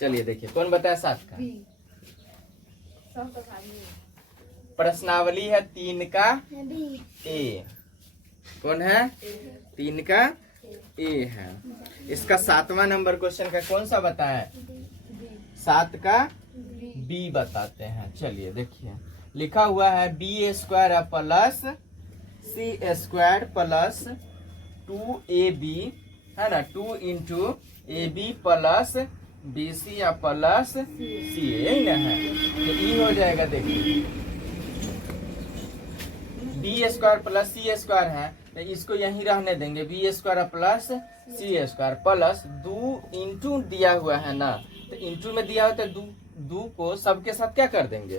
चलिए देखिए कौन बताया 7 का। प्रश्नावली है 3 का ए। कौन है? 3 का ए है। इसका 7वां नंबर क्वेश्चन का कौन सा बताए? 7 का बी बताते हैं। चलिए देखिए लिखा हुआ है b square plus c square plus 2ab है ना, 2 into a b plus b c या प्लस सी, यही ना है। तो ई हो जाएगा देखिए B square plus c square है तो इसको यहीं रहने देंगे, B square plus c square plus 2 into दिया हुआ है ना, तो इंटू में दिया हुआ तो 2 को सबके साथ क्या कर देंगे?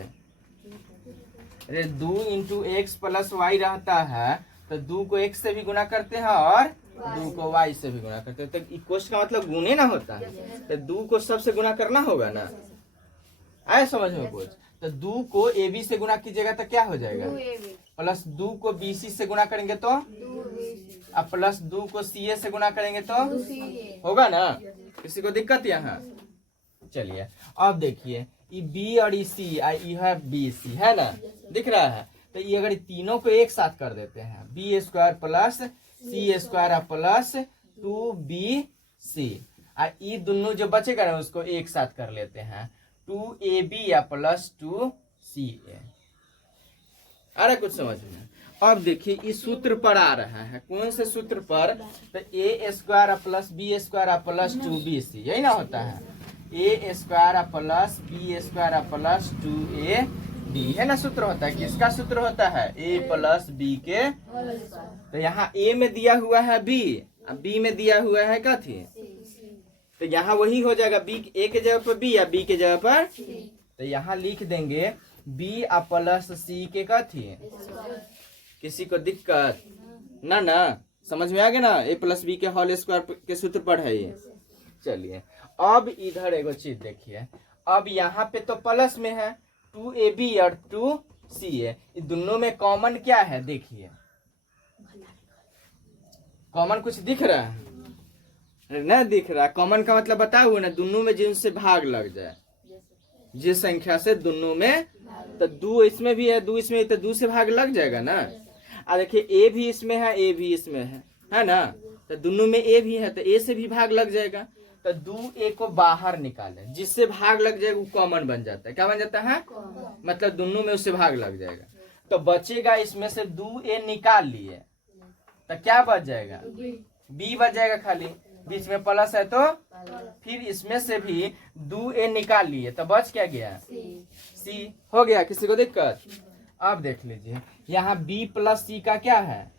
अरे 2 इंटू एक्स प्लस वाई रहता है तो 2 को x से भी गुना करते हैं और 2 को y से भी गुना करते हैं। तो कोश का मतलब गुने ना होता है, तो 2 को सबसे गुना करना होगा ना। आए समझ में कुछ? तो 2 को ab से गुना कीजिएगा तो क्या हो जाएगा? प्लस 2 को bc से गुना करेंगे तो अब प्लस 2 को ca से गुना करेंगे तो होगा ना। किसी को दिक्कत यहाँ? चलिए अब देखिए ये b और ये c है bc है ना, दिख रहा है। तो ये अगर तीनों को एक साथ कर देते हैं B square plus c square plus 2bc, ये दोनों जो बचेगा ना उसको एक साथ कर लेते हैं 2ab या प्लस 2ca। अरे कुछ समझ में? अब देखिए इस सूत्र पर आ रहा है, कौन से सूत्र पर? तो A square plus B square plus 2bc, यही ना होता है। A square plus B square plus 2ab है ना सूत्र होता है। किसका सूत्र होता है? a प्लस बी के। तो यहाँ a में दिया हुआ है b, b में दिया हुआ है क्या थी? तो यहाँ वही हो जाएगा b, a के जगह पर b या b के जगह पर। तो यहाँ लिख देंगे b प्लस c के क्या थी? किसी को दिक्कत ना? ना समझ में आ गया ना? a प्लस बी के होल स्क्वायर के सूत्र पर है ये। चलिए अब इधर एगो चीज देखिए, अब यहाँ पे तो प्लस में है 2ab और 2ca, दोनों में कॉमन क्या है? देखिए कॉमन कुछ दिख रहा है? नहीं दिख रहा। कॉमन का मतलब बताया हुआ ना, दोनों में जिनसे भाग लग जाए, जिस संख्या से दोनों में, तो 2 इसमें भी है 2 इसमें, तो 2 से भाग लग जाएगा ना। और देखिए a भी इसमें है a भी इसमें है ना, तो दोनों में a भी है तो a से भी भाग लग जाएगा। तो 2a को बाहर निकाले, जिससे भाग लग जाएगा वो कॉमन बन जाता है। क्या बन जाता है? मतलब दोनों में उससे भाग लग जाएगा। तो बचेगा इसमें से 2a निकाल लिए तो क्या बच जाएगा? b बच जाएगा खाली, बीच में प्लस है तो फिर इसमें से भी 2a निकाल लिए तो बच क्या गया? c हो गया। किसी को दिक्कत? अब देख लीजिए यहाँ b प्लस c का क्या है?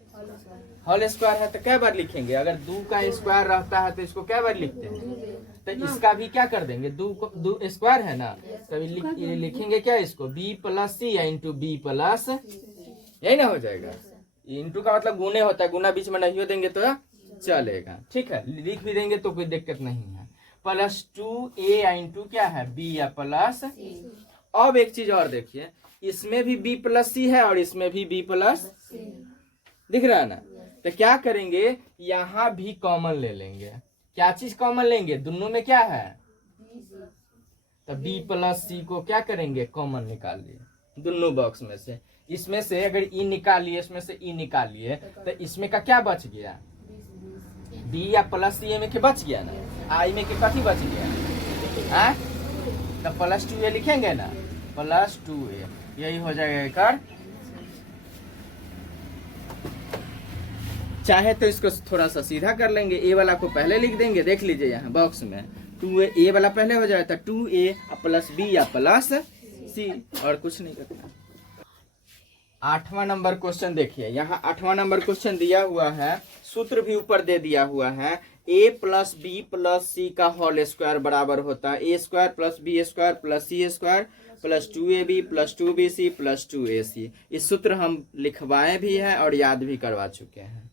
होल स्क्वायर है तो क्या बार लिखेंगे? अगर 2 का स्क्वायर रहता है तो इसको क्या बार लिखते हैं? तो इसका भी क्या कर देंगे? 2 स्क्वायर है ना, तभी लिखेंगे क्या इसको? b प्लस सी या इंटू बी प्लस, यही ना हो जाएगा। इंटू का मतलब गुने होता है, गुना बीच में नहीं हो देंगे तो चलेगा, ठीक है। लिख भी देंगे तो कोई दिक्कत नहीं है। प्लस 2a इंटू क्या है? b या प्लस। अब एक चीज और देखिए, इसमें भी b प्लस सी है और इसमें भी b प्लस, दिख रहा है ना। तो क्या करेंगे? यहाँ भी कॉमन ले लेंगे। क्या चीज कॉमन लेंगे? दोनों में क्या है? तो b प्लस सी को क्या करेंगे? कॉमन निकाल लिए दोनों बॉक्स में से। इसमें से अगर e निकाल लिए, इसमें से e निकाल लिए तो इसमें का क्या बच गया? b या प्लस सी में के बच गया ना, आई में के कथी बच गया? तो प्लस 2a लिखेंगे ना, प्लस 2a, यही हो जाएगा कर। चाहे तो इसको थोड़ा सा सीधा कर लेंगे, a वाला को पहले लिख देंगे। देख लीजिए यहाँ बॉक्स में 2a वाला पहले हो जाए तो 2a प्लस b या प्लस c, और कुछ नहीं करना। 8वां नंबर क्वेश्चन देखिए, यहाँ 8वां नंबर क्वेश्चन दिया हुआ है, सूत्र भी ऊपर दे दिया हुआ है। a plus b plus c का होल स्क्वायर बराबर होता है a square plus B square plus c square plus 2ab plus 2bc plus 2ac। इस सूत्र हम लिखवाए भी हैं और याद भी करवा चुके हैं,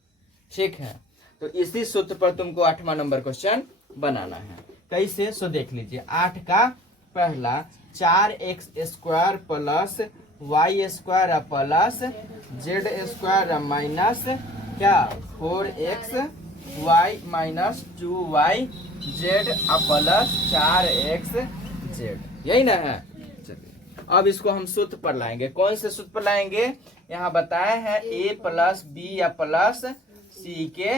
ठीक है। तो इसी सूत्र पर तुमको 8वां नंबर क्वेश्चन बनाना है। कैसे? सो देख लीजिए। 8 का पहला 4x square plus y square plus z square minus क्या 4x y minus 2y z plus 4x z, यही ना है। चलिए अब इसको हम सूत्र पर लाएंगे। कौन से सूत्र पर लाएंगे? यहाँ बताए हैं a प्लस बी या प्लस सी के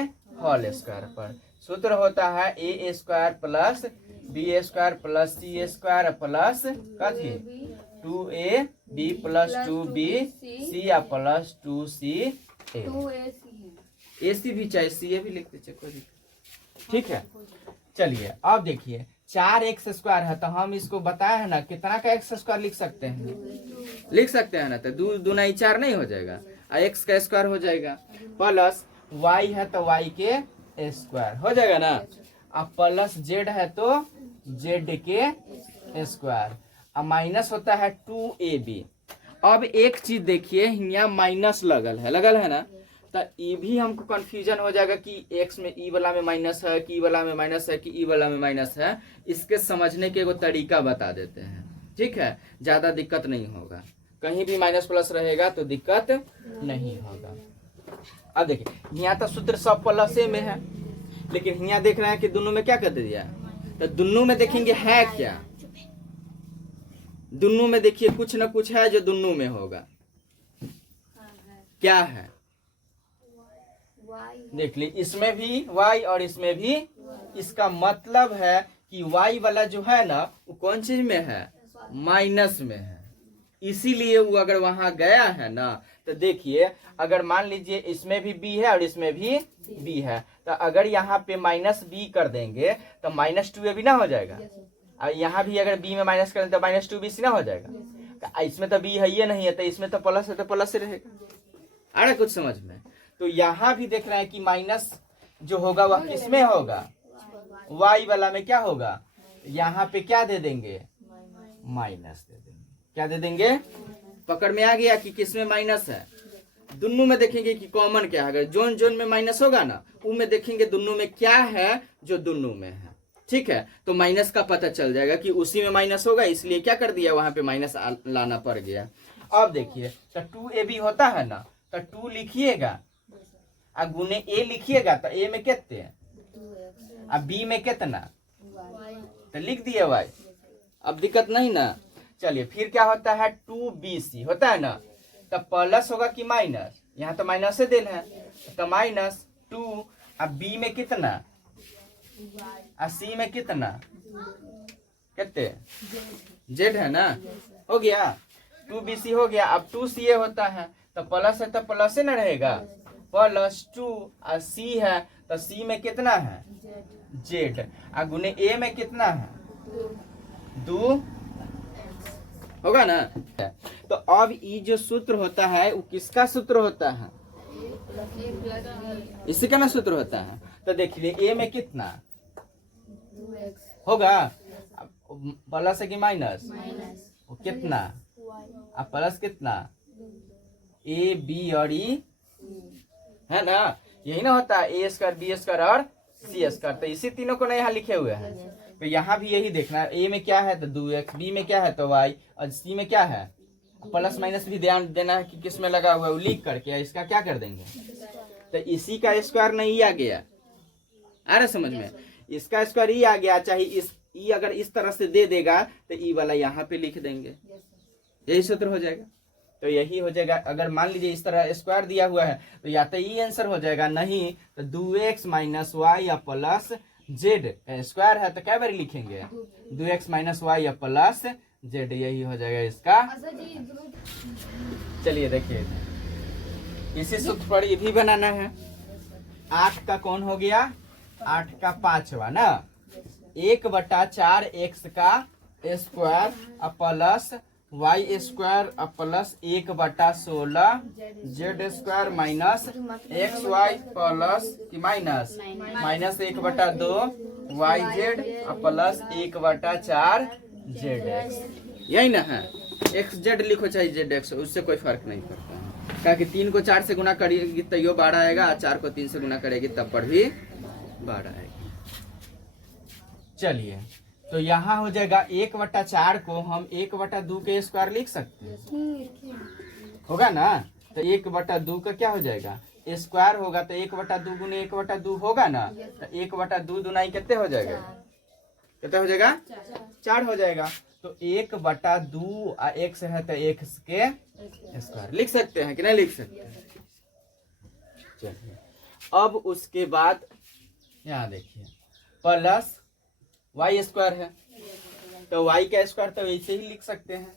होल स्क्वायर पर। सूत्र होता है a square plus B square plus c square plus कथी 2ab प्लस 2bc या प्लस 2ca। AC भी चाहे CA भी लिख दीजिए, ठीक है। चलिए अब देखिए 4x स्क्वायर है तो हम इसको बताए हैं ना कितना का x स्क्वायर लिख सकते हैं ना, तो 2 दूना 4 नहीं हो जाएगा, x का स्क्वायर हो जाएगा, प्लस y है तो y के स्क्वायर हो जाएगा ना, अब प्लस z है तो z के स्क्वायर, अब माइनस होता है 2ab। अब एक चीज देखिए यहाँ माइनस लगल है ना, तो ये भी हमको कंफ्यूजन हो जाएगा कि x में ई वाला में माइनस है कि ई वाला में माइनस है कि ई वाला में माइनस है। इसके समझने के एगो तरीका बता देते हैं, ठीक है, ज्यादा दिक्कत नहीं होगा, कहीं भी माइनस प्लस रहेगा तो दिक्कत नहीं होगा। अब देखिए यहाँ तो सूत्र सब प्लस में है, लेकिन यहाँ देख रहे हैं कि दोनों में क्या कर दिया, तो दोनों में देखेंगे है क्या, दोनों में देखिए कुछ ना कुछ है जो दोनों में होगा, क्या है देख ली, इसमें भी y और इसमें भी। इसका मतलब है कि y वाला जो है ना वो कौन चीज में है, माइनस में है, इसीलिए वो अगर वहां गया है ना, तो देखिए अगर मान लीजिए इसमें भी b है और इसमें भी b है, तो अगर यहाँ पे माइनस b कर देंगे तो माइनस 2ab ना हो जाएगा, और यहाँ भी अगर b में माइनस कर दें तो माइनस 2bc ना हो जाएगा, तो इसमें तो b है ये नहीं है, तो इसमें तो प्लस है तो प्लस ही रहेगा। आ रहा कुछ समझ में? तो यहाँ भी देख रहे हैं कि माइनस जो होगा वह किसमें होगा, y वाला में क्या होगा, यहाँ पे क्या दे देंगे, माइनस दे देंगे, क्या दे देंगे, पकड़ में आ गया कि किसमें माइनस है। दोनों में देखेंगे कि कॉमन क्या है, अगर जोन जोन में माइनस होगा ना उनमें देखेंगे दोनों में क्या है जो दोनों में है, ठीक है, तो माइनस का पता चल जाएगा कि उसी में माइनस होगा, इसलिए क्या कर दिया वहां पे माइनस लाना पड़ गया। अब देखिए तो 2ab होता है ना, तो 2 लिखिएगा और गुने a लिखिएगा, तो a में कितने अब b में कितना, तो लिख दिए y, अब दिक्कत नहीं ना। चलिए फिर क्या होता है 2bc होता है ना, तो प्लस होगा कि माइनस, यहाँ तो माइनस से देना है, तो माइनस 2, अब b में कितना और c में कितना, कितने z है ना, हो गया 2bc हो गया। अब 2ca होता है तो प्लस है तो प्लस ही ना रहेगा, प्लस 2 और c है तो c में कितना है z, और गुने a में कितना है 2 होगा ना। तो अब ये जो सूत्र होता है वो किसका सूत्र होता है, इसी का ना सूत्र होता है। तो देखिए a में कितना होगा, प्लस है कि माइनस, कितना, अब प्लस कितना a b और e है ना, यही ना होता है a स्क्वायर b स्क्वायर और c स्क्वायर, तो इसी तीनों को ना यहाँ लिखे हुए हैं, तो यहाँ भी यही देखना है, a में क्या है तो 2x, b में क्या है तो y, और c में क्या है, प्लस माइनस भी ध्यान देना है कि किस में लगा हुआ है, वो लिख करके इसका क्या कर देंगे, तो इसी का स्क्वायर नहीं आ गया, आ रहा समझ में, इसका स्क्वायर ई आ गया, चाहे इस ई अगर इस तरह से दे देगा तो ई वाला यहाँ पे लिख देंगे, यही सूत्र हो जाएगा। तो यही हो जाएगा, अगर मान लीजिए इस तरह स्क्वायर दिया हुआ है तो या तो ई आंसर हो जाएगा, नहीं तो 2x माइनस वाई या प्लस जेड, स्क्वायर है तो क्या बार लिखेंगे 2x माइनस वाई या प्लस जेड, यही हो जाएगा इसका। चलिए देखिए इसी सूत्र पर ये भी बनाना है, 8 का कौन हो गया, 8 का 5वां ना, 1/4x का square plus Y square plus 1/16 Z square minus X Y plus की minus 1/2 Y Z plus 1/4 Z X, यही ना है, एक्स जेड लिखो चाहे जेड एक्स, उससे कोई फर्क नहीं पड़ता है, क्या कि 3 को 4 से गुना करेगी तो यो 12 आएगा, 4 को 3 से गुना करेगी तब पर भी 12 आएगी। चलिए तो यहाँ हो जाएगा 1/4 को हम 1/2 के स्क्वायर लिख सकते हैं, होगा ना, तो 1/2 का क्या हो जाएगा स्क्वायर होगा तो 1/2 गुने 1/2 होगा ना, तो 1/2 दुनाई कितने हो जाएगा, कितना हो जाएगा, 4 हो जाएगा। तो 1/2 x है तो x के स्क्वायर लिख सकते हैं कि नहीं लिख सकते हैं। चलिए अब उसके बाद यहाँ देखिए प्लस y स्क्वायर है, तो y का स्क्वायर तो वैसे ही लिख सकते हैं।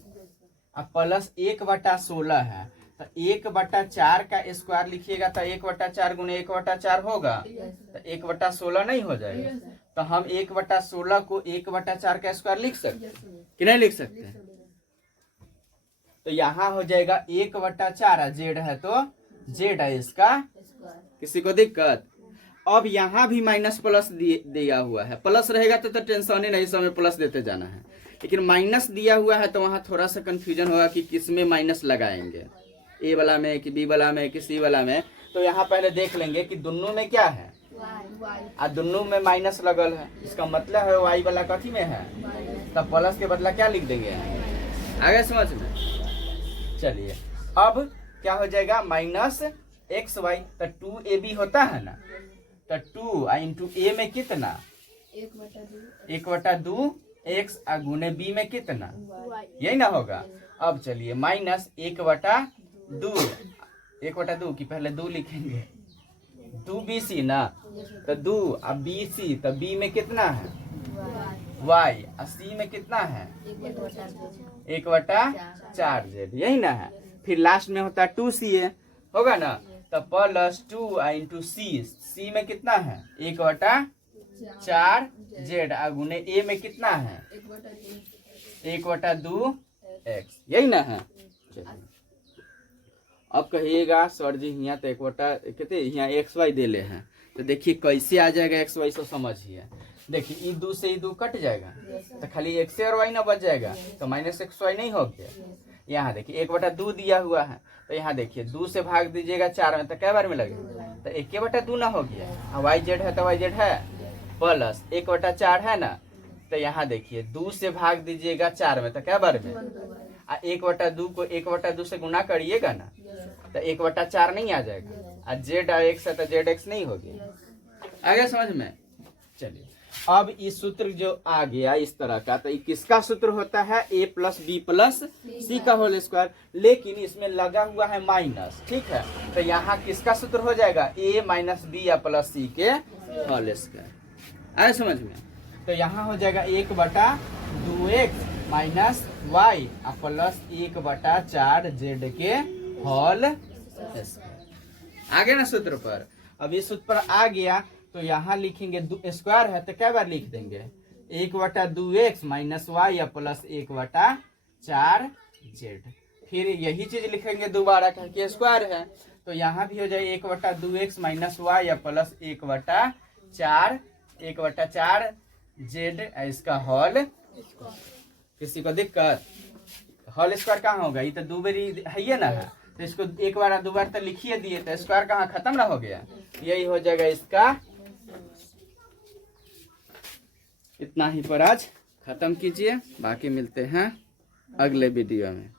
अब प्लस 1/16 है तो 1/4 का स्क्वायर लिखिएगा तो 1/4 गुने 1/4 होगा, तो 1/16 नहीं हो जाएगा। तो हम 1/16 को 1/4 का स्क्वायर लिख सकते हैं कि नहीं लिख सकते हैं। तो यहाँ हो जाएगा 1/4, जेड है तो जेड है इसका, किसी को दिक्कत। अब यहाँ भी माइनस प्लस दिया हुआ है, प्लस रहेगा तो टेंशन ही नहीं, समय प्लस देते जाना है, लेकिन माइनस दिया हुआ है तो वहाँ थोड़ा सा कंफ्यूजन होगा कि किस में माइनस लगाएंगे, ए वाला में कि बी वाला में कि सी वाला में। तो यहाँ पहले देख लेंगे कि दोनों में क्या है, दोनों में माइनस लगल है, इसका मतलब है वाई वाला कथी में है, तब प्लस के बदला क्या लिख देंगे, आगे समझ में। चलिए अब क्या हो जाएगा, माइनस एक्स वाई, तो 2ab होता है ना, तो 2 इंटू ए में कितना 1/2 x गुने बी में कितना, यही ना होगा। अब चलिए माइनस 1/2 की पहले 2 लिखेंगे, 2bc ना, तो 2 अब bc, तो b में कितना है y, और c में कितना है 1/4 z, यही ना है। फिर लास्ट में होता है 2ca होगा ना, तो प्लस 2 इंटू सी में कितना है 1/4 जेड, गुने ए में कितना है 1/2 x, यही ना है। अब कहिएगा सर जी यहाँ तो कहते यहाँ एक्स वाई दे ले हैं, तो देखिए कैसे आ जाएगा एक्स वाई, तो समझिए। देखिए ई 2 से ई 2 कट जाएगा, तो खाली एक्स और वाई ना बच जाएगा, तो माइनस एक्स वाई नहीं हो गया। यहाँ देखिए 1/2 दिया हुआ है, तो यहाँ देखिए 2 से भाग दीजिएगा 4 में, तो क्या बार में लगेगा, तो 1/2 ना हो गया। वाई जेड है तो वाई जेड है, प्लस 1/4 है ना, तो यहाँ देखिए 2 से भाग दीजिएगा 4 में, तो क्या बार में, 1/2 को 1/2 से गुना करिएगा ना, तो 1/4 नहीं आ जाएगा, जेड एक्स है तो जेड एक्स नहीं होगी, आगे समझ में। चलिए अब इस सूत्र जो आ गया इस तरह का, तो किसका सूत्र होता है, a + b + c का होल स्क्वायर, लेकिन इसमें लगा हुआ है माइनस, ठीक है। तो यहाँ किसका सूत्र हो जाएगा, a - b या + c के होल स्क्वायर, आए समझ में। तो यहाँ हो जाएगा 1/2x - y प्लस 1/4 z के होल स्क्वायर, आगे ना सूत्र पर। अब इस सूत्र पर आ गया तो यहाँ लिखेंगे स्क्वायर है तो क्या बार लिख देंगे 1/2x - y प्लस 1/4 z। फिर यही चीज लिखेंगे दोबारा क्योंकि स्क्वायर है, तो यहाँ भी हो जाए 1/2x - y प्लस 1/4 z, इसका होल। किसी को दिक्कत, होल स्क्वायर कहाँ होगा, ये तो 2 बारी है ना है, तो इसको 1 बार 2 बार तो लिखिए दिए, तो स्क्वायर कहाँ खत्म ना हो गया, यही हो जाएगा इसका। इतना ही पर आज खत्म कीजिए, बाकी मिलते हैं अगले वीडियो में।